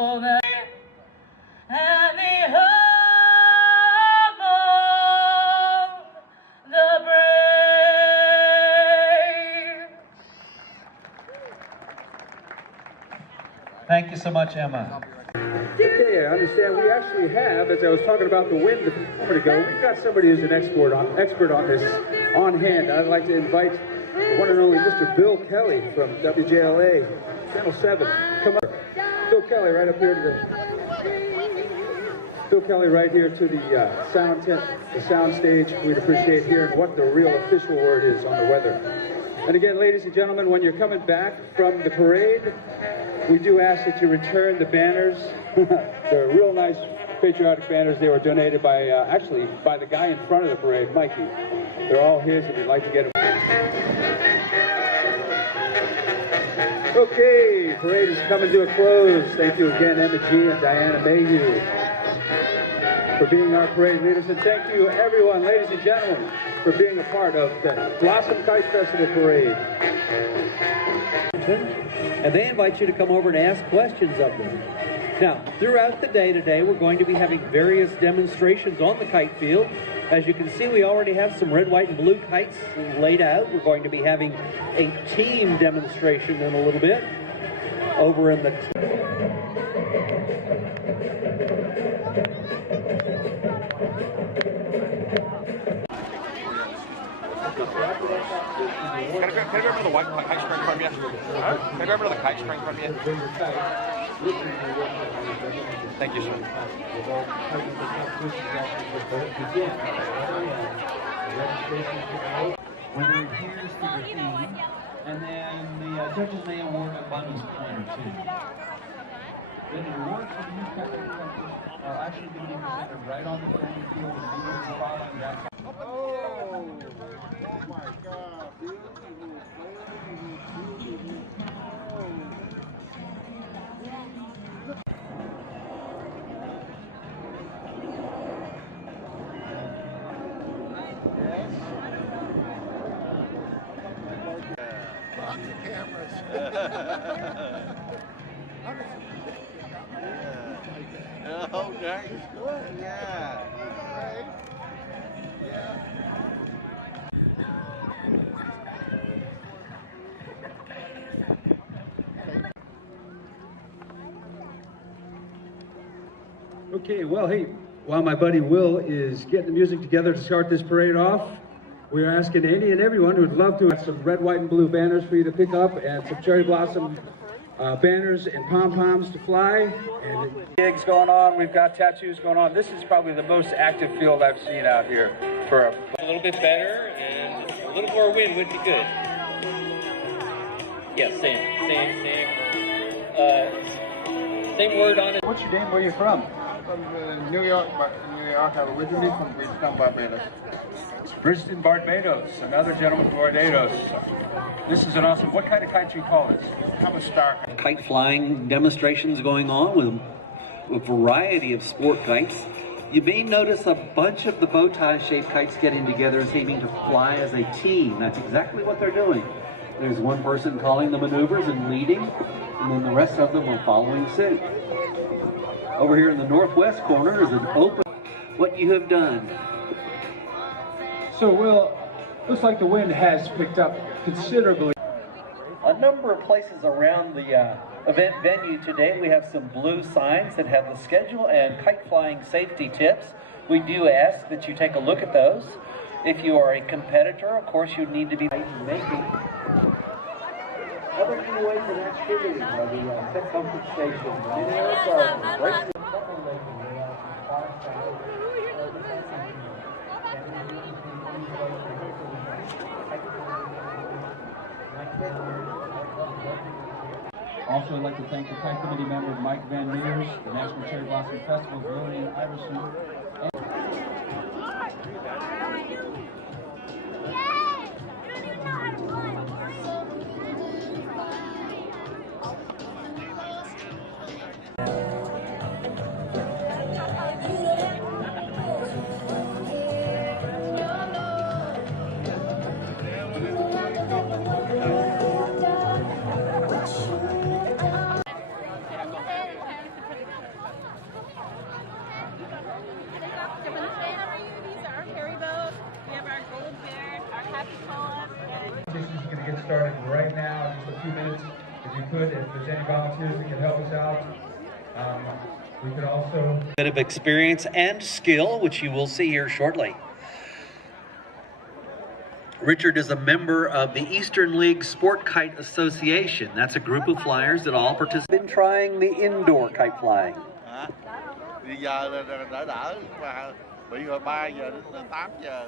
over and the home of the brave. Thank you so much, Emma. Okay, I understand we actually have, as I was talking about the wind a moment ago, we've got somebody who's an expert on this on hand. I'd like to invite the one and only Mr. Bill Kelly from WJLA, Channel 7. Come up. Bill Kelly right up here to the... Bill Kelly right here to the sound tent, the sound stage. We'd appreciate hearing what the real official word is on the weather. And again, ladies and gentlemen, when you're coming back from the parade, we do ask that you return the banners. They're real nice patriotic banners. They were donated by, actually, by the guy in front of the parade, Mikey. They're all his, and we'd like to get them. Okay, parade is coming to a close. Thank you again, Emma G. and Diana Mayhew, for being our parade leaders. And thank you, everyone, ladies and gentlemen, for being a part of the Blossom Kite Festival Parade. And they invite you to come over and ask questions of them. Now, throughout the day today, we're going to be having various demonstrations on the kite field. As you can see, we already have some red, white, and blue kites laid out. We're going to be having a team demonstration in a little bit over in the... Can I grab another white kite string from you? Huh? Can I grab another kite string from you? Thank you, sir. When there adheres to the theme, and then the judges may award a bonus point or two. Then the awards for the youth country are actually going to be presented right on the filming field immediately following that. Oh my God, lots of cameras. Yeah. Oh, nice. Good. Yeah. Yeah. Okay, well, hey, while my buddy Will is getting the music together to start this parade off, we're asking any and everyone who would love to have some red, white, and blue banners for you to pick up and some cherry blossom banners and pom-poms to fly. And gigs going on, we've got tattoos going on. This is probably the most active field I've seen out here for a little bit better and a little more wind would be good. Yeah, same word on it. What's your name? Where are you from? From New York, but New York. I'm originally from Bridgetown, Barbados. Bridgeton, Barbados. Another gentleman from Barbados. This is an awesome. What kind of kite do you call this? I'm a star. Kite flying demonstrations going on with a variety of sport kites. You may notice a bunch of the bow tie shaped kites getting together and seeming to fly as a team. That's exactly what they're doing. There's one person calling the maneuvers and leading, and then the rest of them are following suit. Over here in the northwest corner is an open, what you have done. So, Will, looks like the wind has picked up considerably. A number of places around the event venue today, we have some blue signs that have the schedule and kite flying safety tips. We do ask that you take a look at those. If you are a competitor, of course, you need to be making other giveaways and activities are the pet comfort station. Also, I'd like to thank the Kite Committee member Mike Van Meers, the National Cherry Blossom Festival, Lillian Iverson, started right now, in just a few minutes. If you could, if there's any volunteers that can help us out, we could also... Bit of experience and skill, which you will see here shortly. Richard is a member of the Eastern League Sport Kite Association. That's a group of flyers that all participate in trying the indoor kite flying. Bây giờ đỡ mà bị hồi 3 giờ đến 8 giờ.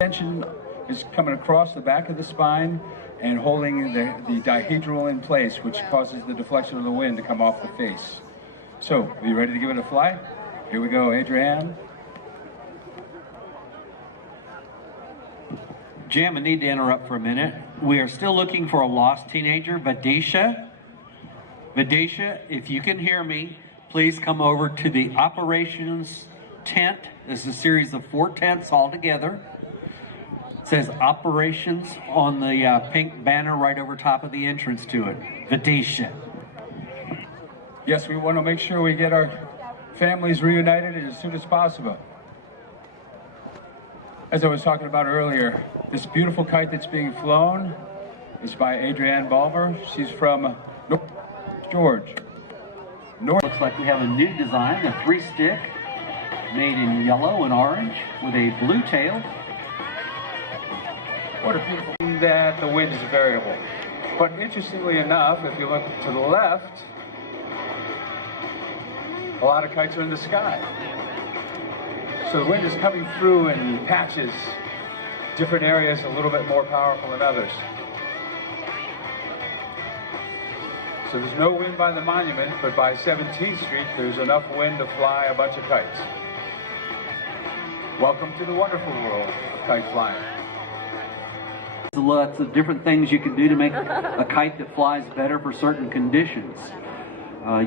Tension is coming across the back of the spine and holding the dihedral in place, which causes the deflection of the wind to come off the face. So, are you ready to give it a fly? Here we go, Adrienne. Jim, I need to interrupt for a minute. We are still looking for a lost teenager, Vidisha. Vidisha, if you can hear me, please come over to the operations tent. This is a series of 4 tents all together. It says operations on the pink banner right over top of the entrance to it. Vidisha. Yes, we want to make sure we get our families reunited as soon as possible. As I was talking about earlier, this beautiful kite that's being flown is by Adrienne Balmer. She's from North George. Looks like we have a new design, a 3-stick made in yellow and orange with a blue tail. What a beautiful thing that the wind is variable. But interestingly enough, if you look to the left, a lot of kites are in the sky. So the wind is coming through in patches, different areas a little bit more powerful than others. So there's no wind by the monument, but by 17th Street, there's enough wind to fly a bunch of kites. Welcome to the wonderful world of kite flying. There's lots of different things you can do to make a kite that flies better for certain conditions.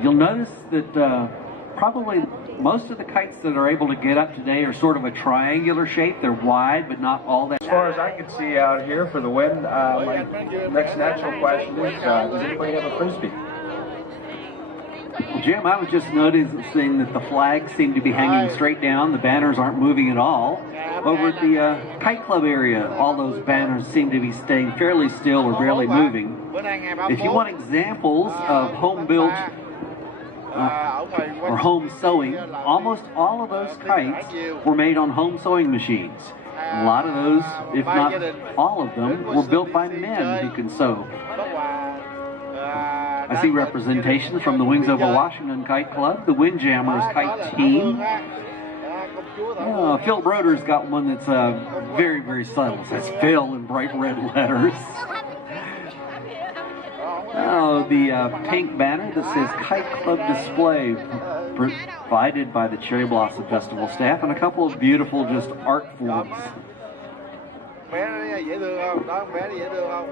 You'll notice that probably most of the kites that are able to get up today are sort of a triangular shape. They're wide, but not all that. As far as I can see out here for the wind, my next natural question is, does anybody have a frisbee? Well, Jim, I was just noticing that the flags seem to be hanging straight down. The banners aren't moving at all. Over at the Kite Club area, all those banners seem to be staying fairly still or barely moving. If you want examples of home-built or home sewing, almost all of those kites were made on home sewing machines. A lot of those, if not all of them, were built by men who can sew. I see representation from the Wings Over Washington Kite Club, the Windjammers Kite Team. Phil Broder's got one that's very, very subtle. It says Phil in bright red letters. The pink banner that says Kite Club Display, provided by the Cherry Blossom Festival staff, and a couple of beautiful just art forms. Bé nó dễ thương không? Đó, bé nó dễ thương không?